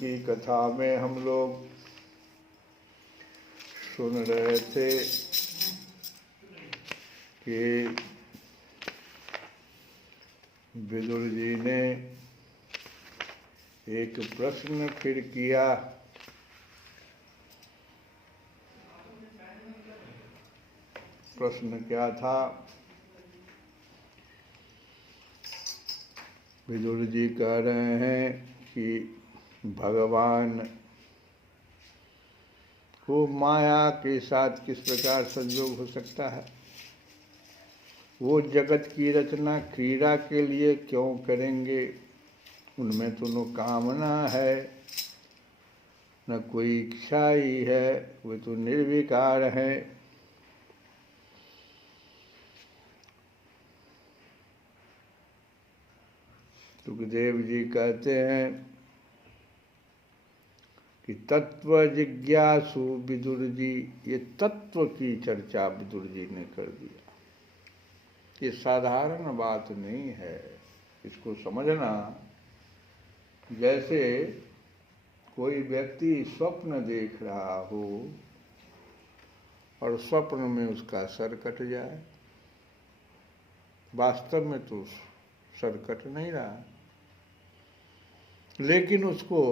की कथा में हम लोग सुन रहे थे कि विदुर जी ने एक प्रश्न फिर किया। प्रश्न क्या था? विदुर जी कह रहे हैं कि भगवान को माया के साथ किस प्रकार संयोग हो सकता है? वो जगत की रचना क्रीड़ा के लिए क्यों करेंगे? उनमें तो न कामना है न कोई इच्छा ही है, वे तो निर्विकार है। सुखदेव जी कहते हैं कि तत्व जिज्ञासु विदुर जी, ये तत्व की चर्चा विदुर जी ने कर दिया। ये साधारण बात नहीं है, इसको समझना। जैसे कोई व्यक्ति स्वप्न देख रहा हो और स्वप्न में उसका सर कट जाए, वास्तव में तो सर कट नहीं रहा, लेकिन उसको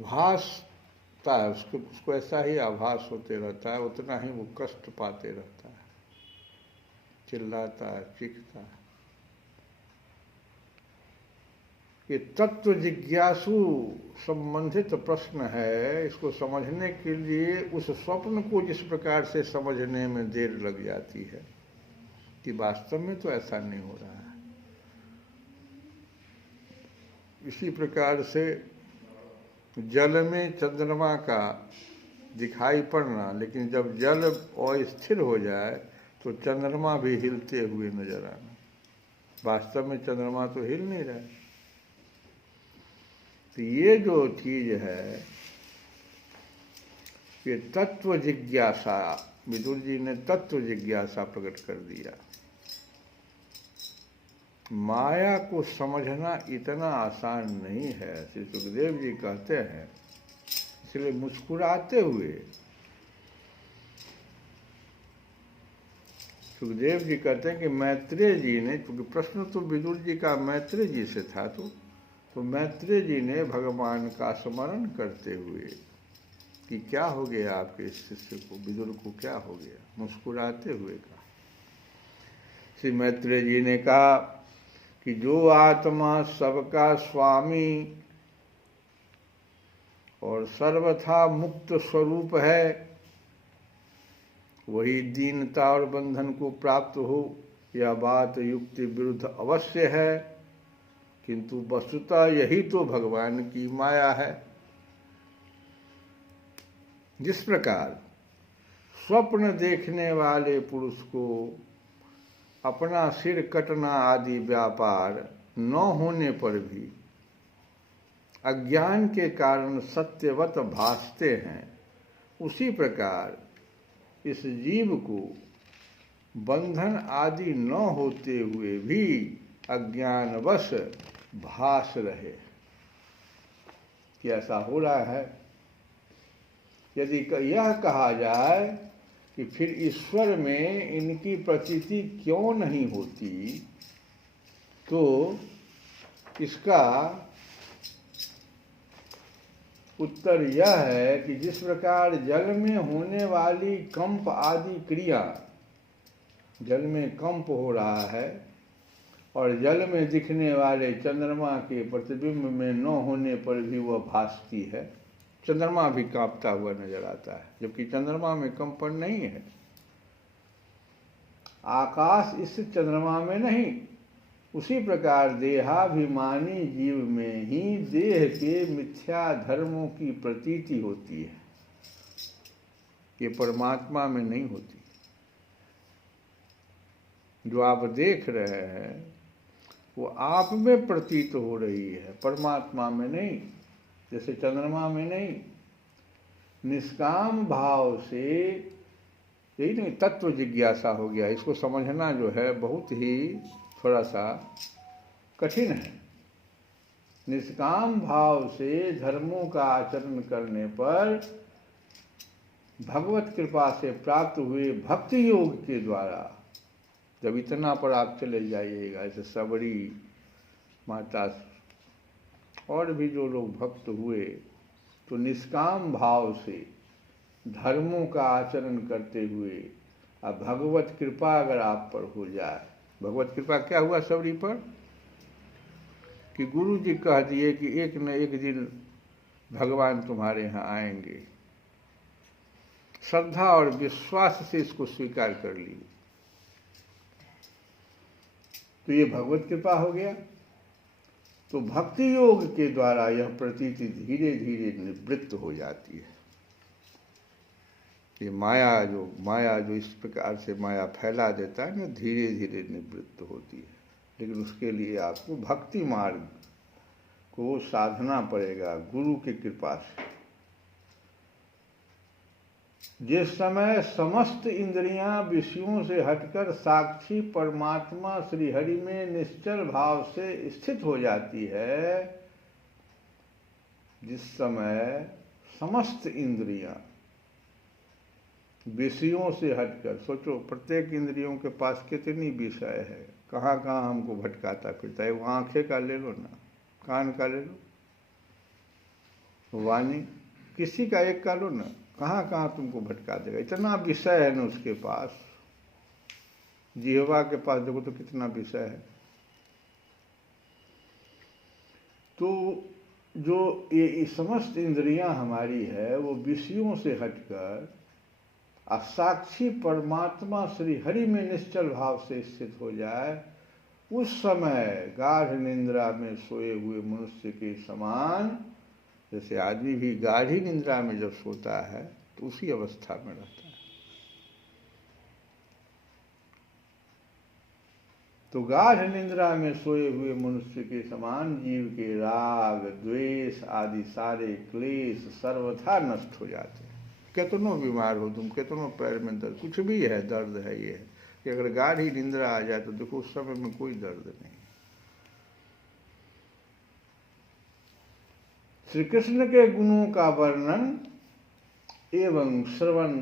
भासता है, उसको ऐसा ही आभास होते रहता है, उतना ही वो कष्ट पाते रहता है, चिल्लाता है, चीखता है। ये तत्व जिज्ञासु संबंधित प्रश्न है। इसको समझने के लिए उस स्वप्न को जिस प्रकार से समझने में देर लग जाती है कि वास्तव में तो ऐसा नहीं हो रहा है। इसी प्रकार से जल में चंद्रमा का दिखाई पड़ना, लेकिन जब जल अस्थिर हो जाए तो चंद्रमा भी हिलते हुए नजर आना। वास्तव में चंद्रमा तो हिल नहीं रहा है। तो ये जो चीज है, ये तत्व जिज्ञासा, विदुर जी ने तत्व जिज्ञासा प्रकट कर दिया। माया को समझना इतना आसान नहीं है, श्री सुखदेव जी कहते हैं। इसलिए मुस्कुराते हुए सुखदेव जी कहते हैं कि मैत्रेय जी ने, क्योंकि प्रश्न तो विदुर जी का मैत्रेय जी से था, तो मैत्रेय जी ने भगवान का स्मरण करते हुए कि क्या हो गया आपके शिष्य को, विदुर को क्या हो गया, मुस्कुराते हुए कहा। श्री मैत्रेय जी ने कहा कि जो आत्मा सबका स्वामी और सर्वथा मुक्त स्वरूप है, वही दीनता और बंधन को प्राप्त हो, यह बात युक्ति विरुद्ध अवश्य है, किंतु वस्तुतः यही तो भगवान की माया है। जिस प्रकार स्वप्न देखने वाले पुरुष को अपना सिर कटना आदि व्यापार न होने पर भी अज्ञान के कारण सत्यवत भासते हैं, उसी प्रकार इस जीव को बंधन आदि न होते हुए भी अज्ञानवश भास रहे। कि ऐसा हो रहा है। यदि यह कहा जाए कि फिर ईश्वर में इनकी प्रतीति क्यों नहीं होती, तो इसका उत्तर यह है कि जिस प्रकार जल में होने वाली कंप आदि क्रिया, जल में कंप हो रहा है और जल में दिखने वाले चंद्रमा के प्रतिबिंब में न होने पर भी वह भासती है। चंद्रमा भी कांपता हुआ नजर आता है, जबकि चंद्रमा में कंपन नहीं है। आकाश इस चंद्रमा में नहीं। उसी प्रकार देहाभिमानी जीव में ही देह के मिथ्या धर्मों की प्रतीति होती है, ये परमात्मा में नहीं होती। जो आप देख रहे हैं वो आप में प्रतीत हो रही है, परमात्मा में नहीं। जैसे चंद्रमा में नहीं। निष्काम भाव से, यही नहीं तत्व जिज्ञासा हो गया। इसको समझना जो है बहुत ही थोड़ा सा कठिन है। निष्काम भाव से धर्मों का आचरण करने पर भगवत कृपा से प्राप्त हुए भक्ति योग के द्वारा, जब इतना पर आप चले जाइएगा, ऐसे सबरी माता और भी जो लोग भक्त हुए, तो निष्काम भाव से धर्मों का आचरण करते हुए अब भगवत कृपा अगर आप पर हो जाए, भगवत कृपा क्या हुआ सबरी पर कि गुरु जी कह दिए कि एक न एक दिन भगवान तुम्हारे यहाँ आएंगे, श्रद्धा और विश्वास से इसको स्वीकार कर लिए, तो ये भगवत कृपा हो गया। तो भक्ति योग के द्वारा यह प्रतीति धीरे धीरे निवृत्त हो जाती है। ये माया जो इस प्रकार से माया फैला देता है ना, धीरे धीरे निवृत्त होती है। लेकिन उसके लिए आपको भक्ति मार्ग को साधना पड़ेगा गुरु की कृपा से। जिस समय समस्त इंद्रियां विषयों से हटकर साक्षी परमात्मा श्री हरि में निश्चल भाव से स्थित हो जाती है, जिस समय समस्त इंद्रियां विषयों से हटकर, सोचो प्रत्येक इंद्रियों के पास कितनी विषय है, कहाँ कहाँ हमको भटकाता फिरता है। वो आंखें का ले लो ना, कान का ले लो, वाणी किसी का एक का लो ना, कहाँ कहाँ तुमको भटका देगा। इतना विषय है ना उसके पास। जिह्वा के पास देखो तो कितना विषय है। तो जो ये समस्त इंद्रियां हमारी है वो विषयों से हटकर साक्षी परमात्मा श्री हरि में निश्चल भाव से स्थित हो जाए, उस समय गाढ़ निंद्रा में सोए हुए मनुष्य के समान, जैसे आदमी भी गाढ़ी निंद्रा में जब सोता है तो उसी अवस्था में रहता है। तो गाढ़ निंद्रा में सोए हुए मनुष्य के समान जीव के राग द्वेष आदि सारे क्लेश सर्वथा नष्ट हो जाते हैं। कितनों बीमार हो तुम, कितनों पैर में दर्द, कुछ भी है दर्द है, ये है कि अगर गाढ़ी निंद्रा आ जाए तो देखो उस समय में कोई दर्द नहीं। श्री कृष्ण के गुणों का वर्णन एवं श्रवण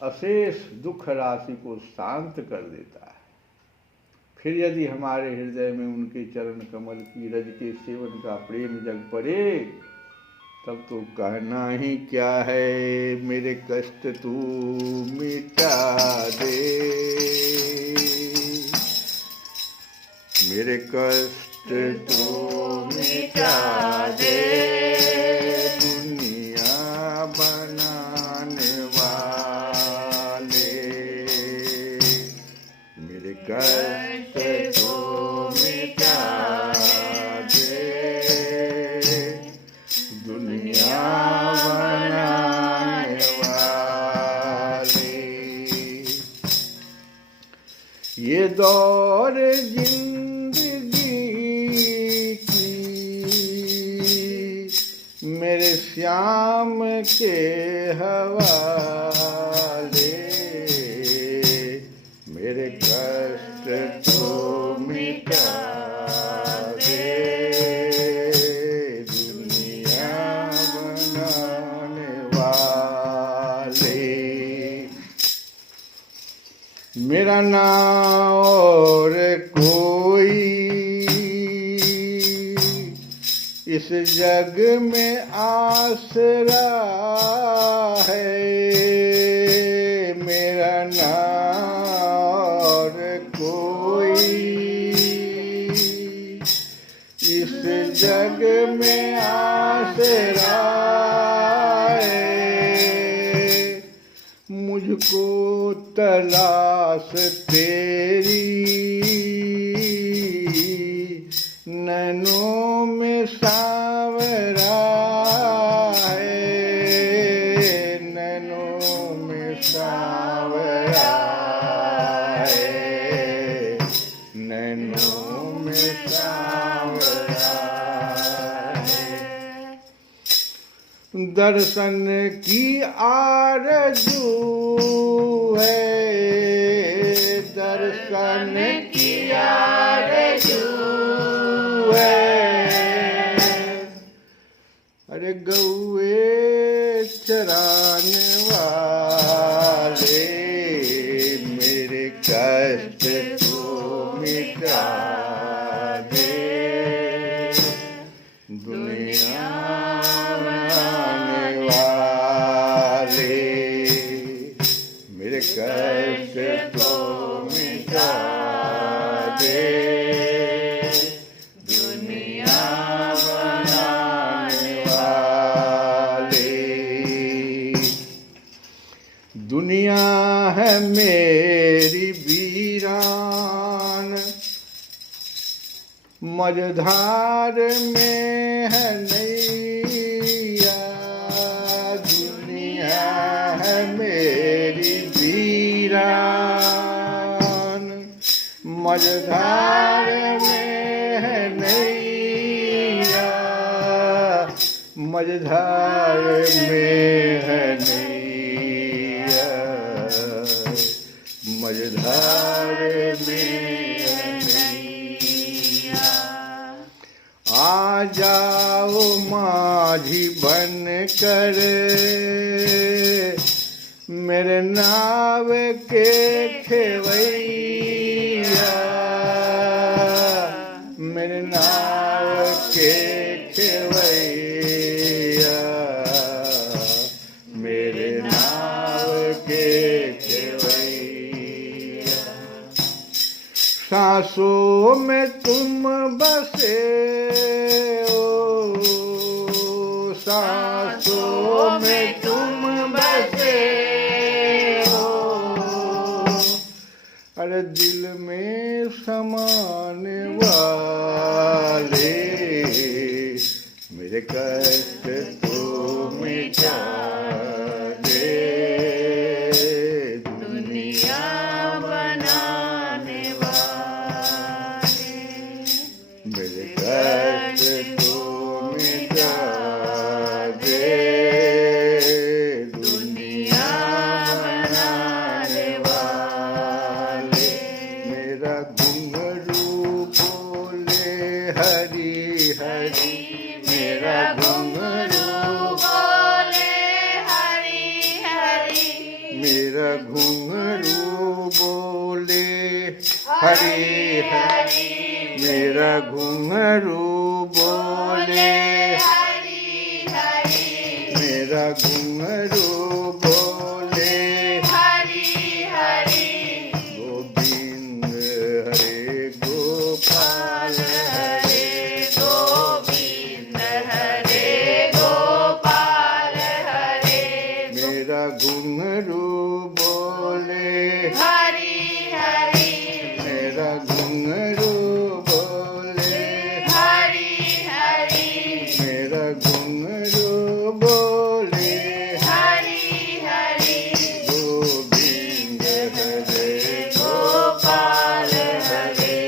अशेष दुख राशि को शांत कर देता है। फिर यदि हमारे हृदय में उनके चरण कमल की रज के सेवन का प्रेम जग पड़े, तब तो कहना ही क्या है, मेरे कष्ट तू मिटा दे, मेरे कष्ट तू मिटा दे, दुनिया बनाने वाले, मेरे कष्ट तू मिटा दे, दुनिया बनाने वाले। ये दौर मेरे श्याम के हवाले, मेरे कष्ट तो मिटा दे, दुनिया बनाने वाले। मेरा नाम और कोई इस जग में आसरा है, मेरा नाम और कोई इस जग में आसरा है, मुझको तलाश तेरी नैनों में सांवरा है, नैनों में सांवरा है, नैनों में सांवरा है। दर्शन की आरज़ू है, दर्शन की आरज़ू है, अरे गौए चराने वाले मेरे कष्ट को मिटा दे, दुनिया बनाने वाले मेरे कष्ट को मिटा दे, दुनिया बनाने वाले। दुनिया है मेरी वीरान, मझधार में है नैया, दुनिया है मेरी वीरान, मझधार में है नैया, मझधार में है नैया, मझधार में है नैया। आ जाओ माझी बन कर मेरे नाव के खेवैया, मेरे नाव के खेवैया, मेरे नाव के खेवैया। सांसों में तुम बसे हो, सांसों में तुम बसे हो, अरे दिल में समाने वाले मेरे कष्ट तो मिटा दे, दुनिया बनाने वाले मेरे कष्ट तो मिटा दे, दुनिया बनाने वाले। मेरा घुंघरू बोले हरी हरी, मेरा घुंघरू बोले हरी हरी, मेरा घुंघरू बोले हरी हरी, मेरा घुंघरू बोले हरी हरी, मेरा घुंघरू बोले हरी हरी, गोविंद हरे गोपाल हरे गोविंद हरे गोपाल हरे, मेरा घुंघरू बोले हरी हरी, मेरा घुंघरू बोले हरी हरी, मेरा घुंघरू बोले हरी हरी, गोविंद हरे गोपाल हरे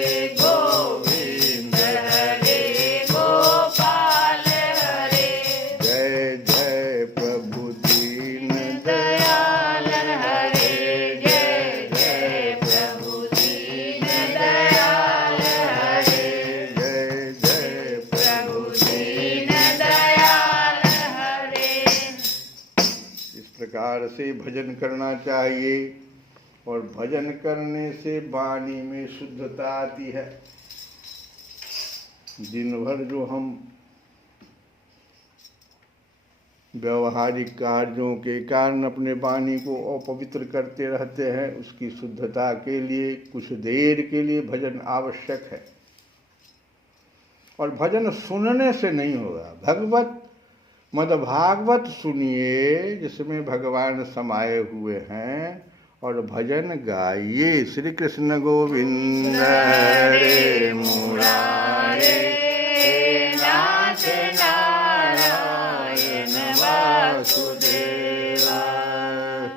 गोविंद हरे गोपाल हरे। जय जय प्रभु दीन दयाल हरे, जय जय प्रभु दीन दयाल हरे, जय जय प्रभु दीन दयाल हरे। इस प्रकार से भजन करना चाहिए और भजन करने से वाणी में शुद्धता आती है। दिन भर जो हम व्यवहारिक कार्यों के कारण अपने वाणी को अपवित्र करते रहते हैं, उसकी शुद्धता के लिए कुछ देर के लिए भजन आवश्यक है। और भजन सुनने से नहीं होगा, भगवत मद्भागवत सुनिए जिसमें भगवान समाये हुए हैं और भजन गाइए। श्री कृष्ण गोविंद हरे